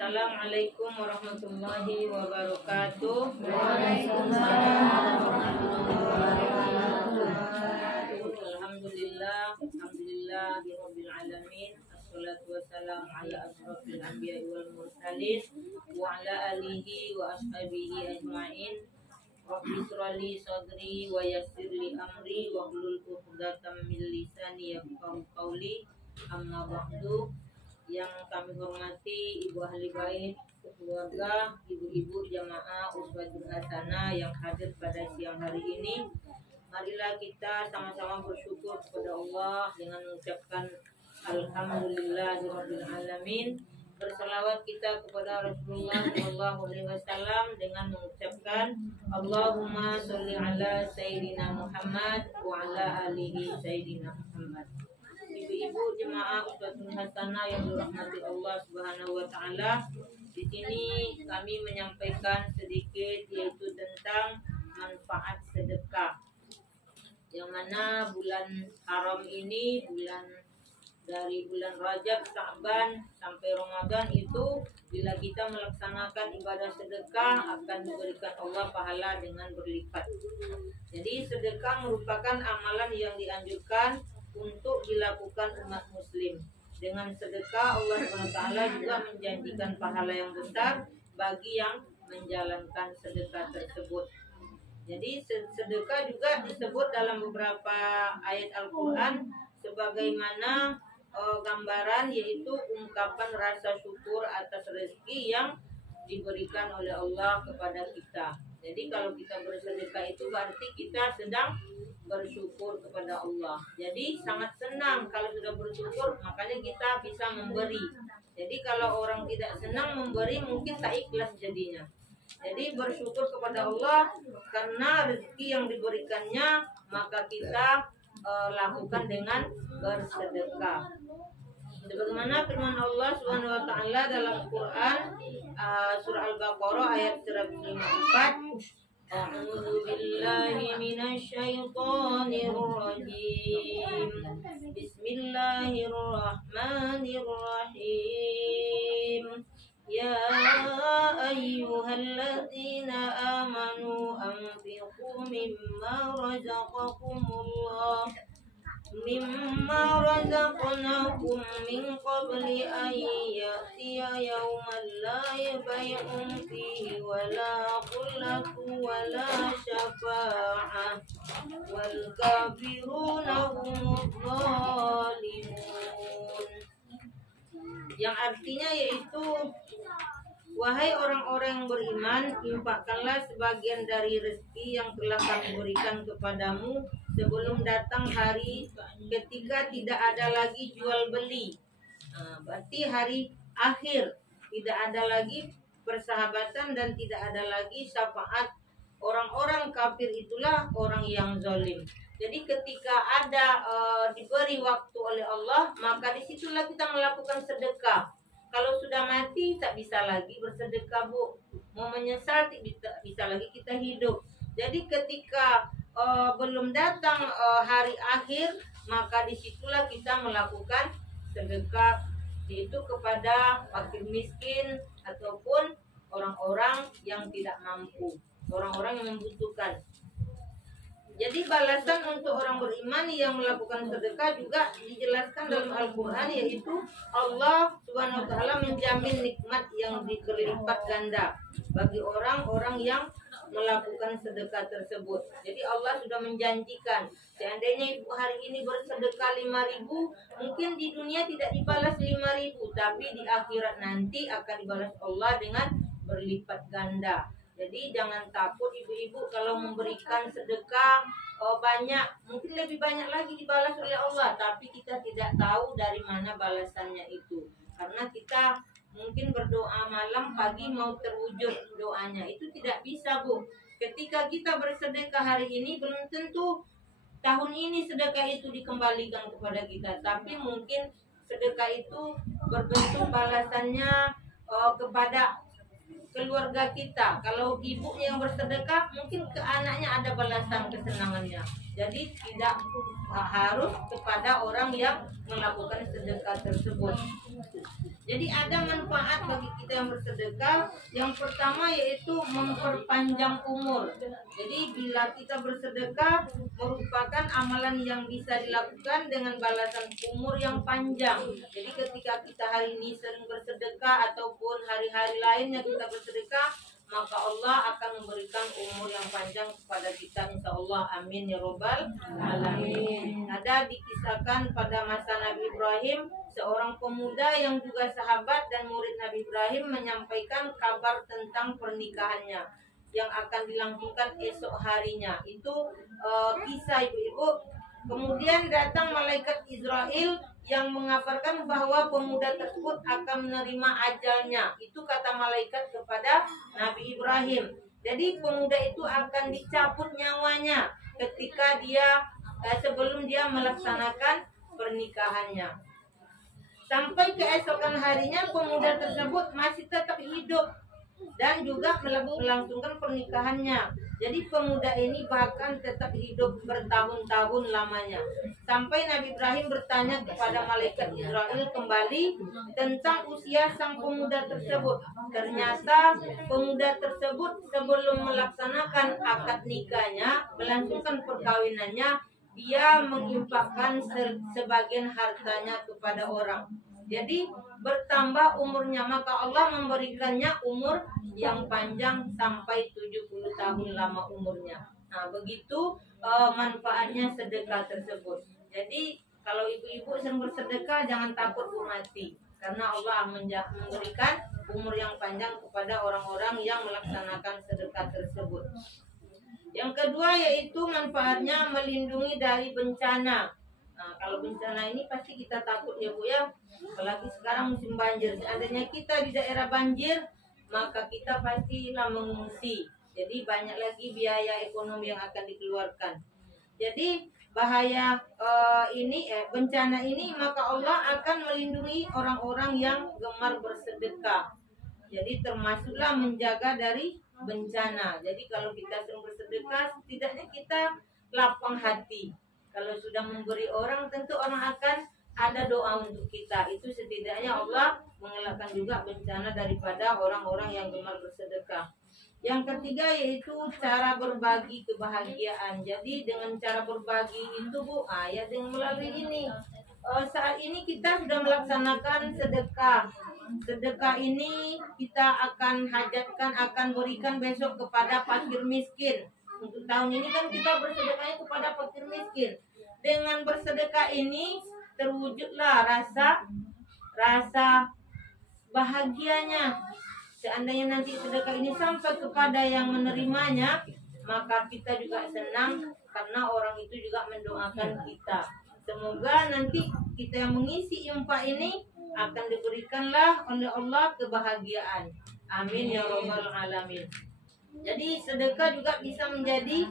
Assalamualaikum warahmatullahi wabarakatuh. Waalaikumsalam warahmatullahi wabarakatuh. Alhamdulillahirabbil alamin. Wassalatu wassalamu ala asrofil anbiya'i wal mursalin wa ala alihi wa ashabihi ajma'in. Rabbi shrahli sadri wa yassirli amri wa hlul 'uqdatam min lisani yafqahu qawli. Amma ba'du. Yang kami hormati ibu ahli bait, keluarga, ibu-ibu jamaah uswatun hasanah yang hadir pada siang hari ini. Marilah kita sama-sama bersyukur kepada Allah dengan mengucapkan alhamdulillahirabbil alamin. Berselawat kita kepada Rasulullah sallallahu alaihi wasallam dengan mengucapkan Allahumma sholli ala sayyidina Muhammad wa ala alihi sayyidina Muhammad. Ibu-ibu jemaah uswatun hasanah yang dirahmati Allah Subhanahu wa taala, di sini kami menyampaikan sedikit yaitu tentang manfaat sedekah. Yang mana bulan haram ini, dari bulan Rajab, Sya'ban sampai Ramadan itu bila kita melaksanakan ibadah sedekah akan diberikan Allah pahala dengan berlipat. Jadi sedekah merupakan amalan yang dianjurkan untuk dilakukan umat muslim. Dengan sedekah Allah SWT juga menjanjikan pahala yang besar bagi yang menjalankan sedekah tersebut. Jadi sedekah juga disebut dalam beberapa ayat Al-Quran sebagaimana gambaran, yaitu ungkapan rasa syukur atas rezeki yang diberikan oleh Allah kepada kita. Jadi kalau kita bersedekah itu berarti kita sedang bersyukur kepada Allah. Jadi sangat senang kalau sudah bersyukur, makanya kita bisa memberi. Jadi kalau orang tidak senang memberi mungkin tak ikhlas jadinya. Jadi bersyukur kepada Allah karena rezeki yang diberikannya, maka kita lakukan dengan bersedekah. Sebagaimana firman Allah Subhanahu wa taala dalam Quran surah Al-Baqarah ayat 154, A'udzu billahi minasy syaithanir rajim. Bismillahirrahmanirrahim. Ya ayyuhalladzina amanu anfiqu mimma razaqnakum min qabli an ya'tiya yawman la bay'un fihi wala qullatu wala syafa'ah wal kafiruna humudz zalimun. Yang artinya yaitu, wahai orang-orang yang beriman, infakkanlah sebagian dari rezeki yang telah kami berikan kepadamu sebelum datang hari ketika tidak ada lagi jual beli. Berarti hari akhir, tidak ada lagi persahabatan dan tidak ada lagi syafaat. Orang-orang kafir itulah orang yang zalim. Jadi ketika ada diberi waktu oleh Allah, maka disitulah kita melakukan sedekah. Kalau sudah mati tak bisa lagi bersedekah, Bu. Mau menyesal tak bisa lagi kita hidup. Jadi ketika belum datang hari akhir, maka disitulah kita melakukan sedekah, yaitu kepada fakir miskin ataupun orang-orang yang tidak mampu, orang-orang yang membutuhkan. Jadi balasan untuk orang beriman yang melakukan sedekah juga dijelaskan dalam Al-Quran, yaitu Allah Subhanahu wa taala menjamin nikmat yang berlipat ganda bagi orang-orang yang melakukan sedekah tersebut. Jadi Allah sudah menjanjikan, seandainya ibu hari ini bersedekah 5.000, mungkin di dunia tidak dibalas 5.000, tapi di akhirat nanti akan dibalas Allah dengan berlipat ganda. Jadi jangan takut ibu-ibu kalau memberikan sedekah banyak, mungkin lebih banyak lagi dibalas oleh Allah, tapi kita tidak tahu dari mana balasannya itu. Karena kita mungkin berdoa malam, pagi mau terwujud doanya, itu tidak bisa, Bu. Ketika kita bersedekah hari ini, belum tentu tahun ini sedekah itu dikembalikan kepada kita, tapi mungkin sedekah itu berbentuk balasannya kepada keluarga kita. Kalau ibu yang bersedekah, mungkin ke anaknya ada balasan kesenangannya. Jadi tidak harus kepada orang yang melakukan sedekah tersebut. Jadi ada manfaat bagi kita yang bersedekah. Yang pertama yaitu memperpanjang umur. Jadi bila kita bersedekah merupakan amalan yang bisa dilakukan dengan balasan umur yang panjang. Jadi ketika kita hari ini sering bersedekah ataupun hari-hari lainnya kita bersedekah, maka Allah akan memberikan umur yang panjang kepada kita, insya Allah. Amin ya robbal alamin. Ada dikisahkan pada masa Nabi Ibrahim, seorang pemuda yang juga sahabat dan murid Nabi Ibrahim menyampaikan kabar tentang pernikahannya yang akan dilangsungkan esok harinya. Itu kisah ibu-ibu. Kemudian datang malaikat Israel yang mengabarkan bahwa pemuda tersebut akan menerima ajalnya. Itu kata malaikat kepada Nabi Ibrahim. Jadi pemuda itu akan dicabut nyawanya ketika dia sebelum dia melaksanakan pernikahannya. Sampai keesokan harinya pemuda tersebut masih tetap hidup dan juga melangsungkan pernikahannya. Jadi pemuda ini bahkan tetap hidup bertahun-tahun lamanya. Sampai Nabi Ibrahim bertanya kepada malaikat Israel kembali tentang usia sang pemuda tersebut. Ternyata pemuda tersebut sebelum melaksanakan akad nikahnya, melangsungkan perkawinannya, dia menginfakkan sebagian hartanya kepada orang. Jadi bertambah umurnya, maka Allah memberikannya umur yang panjang sampai 70 tahun lama umurnya. Nah, begitu manfaatnya sedekah tersebut. Jadi kalau ibu-ibu sering bersedekah jangan takut mati, karena Allah memberikan umur yang panjang kepada orang-orang yang melaksanakan sedekah tersebut. Yang kedua yaitu manfaatnya melindungi dari bencana. Nah, kalau bencana ini pasti kita takut ya Bu ya. Apalagi sekarang musim banjir. Seandainya kita di daerah banjir, maka kita pastilah mengungsi. Jadi banyak lagi biaya ekonomi yang akan dikeluarkan. Jadi bahaya bencana ini, maka Allah akan melindungi orang-orang yang gemar bersedekah. Jadi termasuklah menjaga dari bencana. Jadi kalau kita sering bersedekah, setidaknya kita lapang hati. Kalau sudah memberi orang, tentu orang akan ada doa untuk kita. Itu setidaknya Allah mengelakkan juga bencana daripada orang-orang yang gemar bersedekah. Yang ketiga yaitu cara berbagi kebahagiaan. Jadi dengan cara berbagi itu Bu, ya dengan melalui ini. Saat ini kita sudah melaksanakan sedekah. Sedekah ini kita akan hajatkan, akan berikan besok kepada fakir miskin. Untuk tahun ini kan kita bersedekahnya kepada fakir miskin. Dengan bersedekah ini terwujudlah rasa bahagianya. Seandainya nanti sedekah ini sampai kepada yang menerimanya, maka kita juga senang karena orang itu juga mendoakan kita. Semoga nanti kita yang mengisi infak ini akan diberikanlah oleh Allah kebahagiaan. Amin ya robbal alamin. Jadi sedekah juga bisa menjadi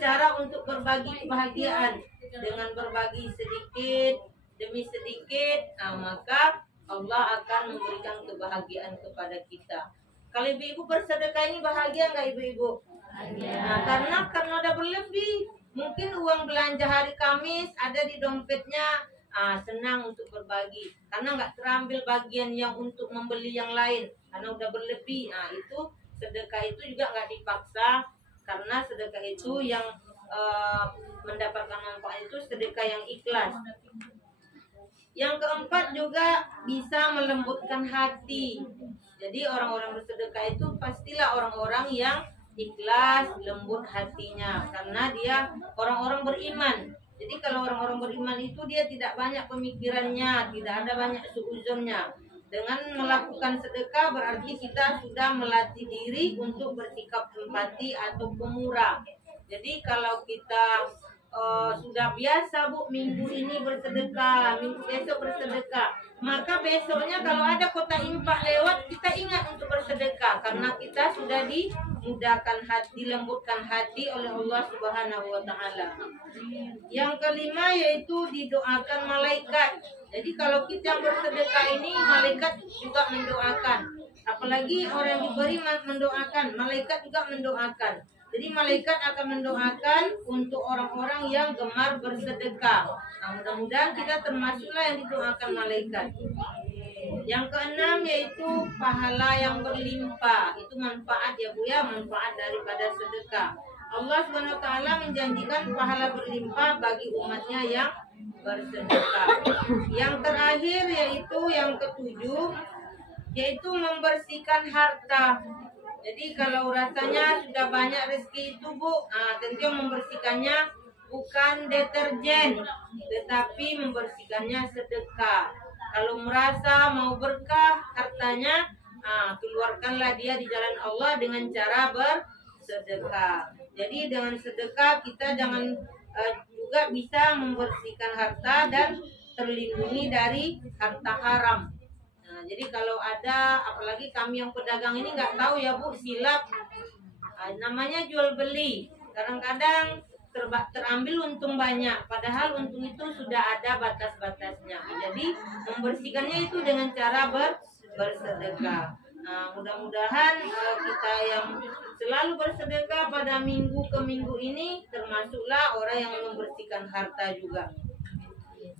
cara untuk berbagi kebahagiaan. Dengan berbagi sedikit demi sedikit, maka Allah akan memberikan kebahagiaan kepada kita. Kalau ibu-ibu bersedekah ini bahagia nggak ibu-ibu? Nah, karena udah berlebih. Mungkin uang belanja hari Kamis ada di dompetnya, senang untuk berbagi. Karena nggak terambil bagian yang untuk membeli yang lain, karena udah berlebih. Nah, itu sedekah itu juga nggak dipaksa, karena sedekah itu yang mendapatkan manfaat itu sedekah yang ikhlas. Yang keempat juga bisa melembutkan hati. Jadi orang-orang bersedekah itu pastilah orang-orang yang ikhlas, lembut hatinya, karena dia orang-orang beriman. Jadi kalau orang-orang beriman itu dia tidak banyak pemikirannya, tidak ada banyak suuzonnya. Dengan melakukan sedekah berarti kita sudah melatih diri untuk bersikap empati atau pemurah. Jadi kalau kita sudah biasa Bu, minggu ini bersedekah, minggu besok bersedekah, maka besoknya kalau ada kotak infak lewat, kita ingat untuk bersedekah, karena kita sudah dimudahkan hati, dilembutkan hati oleh Allah Subhanahu wa Ta'ala. Yang kelima yaitu didoakan malaikat. Jadi kalau kita bersedekah ini, malaikat juga mendoakan. Apalagi orang yang diberi mendoakan, malaikat juga mendoakan. Jadi malaikat akan mendoakan untuk orang-orang yang gemar bersedekah. Nah, mudah-mudahan kita termasuklah yang didoakan malaikat. Yang keenam yaitu pahala yang berlimpah. Itu manfaat ya Bu ya, manfaat daripada sedekah. Allah SWT menjanjikan pahala berlimpah bagi umatnya yang bersedekah. Yang terakhir yaitu yang ketujuh, yaitu membersihkan harta. Jadi kalau rasanya sudah banyak rezeki itu Bu, tentu membersihkannya bukan deterjen, tetapi membersihkannya sedekah. Kalau merasa mau berkah hartanya, keluarkanlah dia di jalan Allah dengan cara bersedekah. Jadi dengan sedekah kita jangan juga bisa membersihkan harta dan terlindungi dari harta haram. Jadi kalau ada, apalagi kami yang pedagang ini nggak tahu ya Bu, silap namanya jual beli. Kadang-kadang terambil untung banyak, padahal untung itu sudah ada batas-batasnya. Jadi membersihkannya itu dengan cara bersedekah. Mudah-mudahan kita yang selalu bersedekah pada minggu ke minggu ini termasuklah orang yang membersihkan harta juga.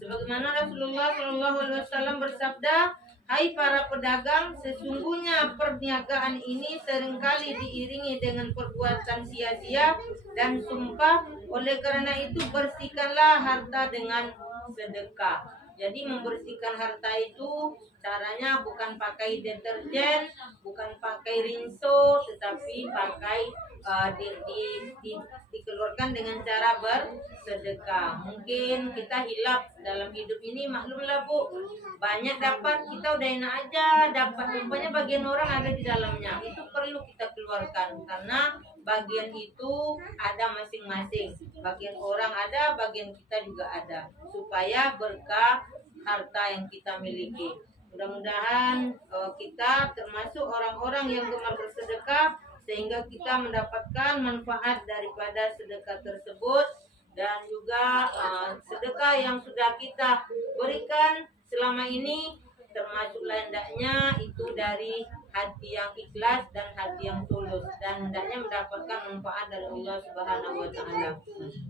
Sebagaimana Rasulullah SAW bersabda, "Hai para pedagang, sesungguhnya perniagaan ini seringkali diiringi dengan perbuatan sia-sia dan sumpah. Oleh karena itu bersihkanlah harta dengan sedekah." Jadi membersihkan harta itu caranya bukan pakai deterjen, bukan pakai rinso, tetapi pakai dikeluarkan dengan cara bersedekah. Mungkin kita hilap dalam hidup ini, maklumlah Bu, banyak dapat kita udah enak aja, dapat rupanya bagian orang ada di dalamnya. Itu perlu kita keluarkan karena bagian itu ada masing-masing. Bagian orang ada, bagian kita juga ada, supaya berkah harta yang kita miliki. Mudah-mudahan kita termasuk orang-orang yang gemar bersedekah sehingga kita mendapatkan manfaat daripada sedekah tersebut, dan juga sedekah yang sudah kita berikan selama ini termasuklah hendaknya itu dari hati yang ikhlas dan hati yang tulus, dan hendaknya mendapatkan manfaat dari Allah Subhanahu wa taala.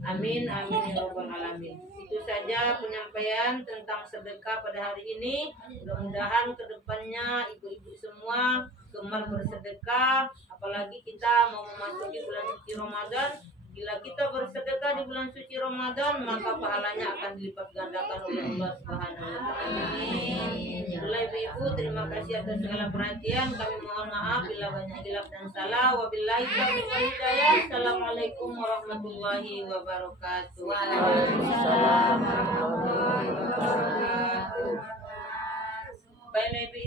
Amin amin ya rabbal alamin. Itu saja penyampaian tentang sedekah pada hari ini. Mudah-mudahan kedepannya ibu-ibu semua gemar bersedekah, apalagi kita mau memasuki bulan suci Ramadan. Bila kita bersedekah di bulan suci Ramadan, maka pahalanya akan dilipat gandakan oleh Allah Subhanahu wa taala. Ibu-ibu, terima kasih atas segala perhatian. Kami mohon maaf bila banyak hilaf dan salah. Wabillahi taufiq wal hidayah. Assalamualaikum warahmatullahi wabarakatuh. Waalaikumsalam warahmatullahi wabarakatuh. Baik, Ibu.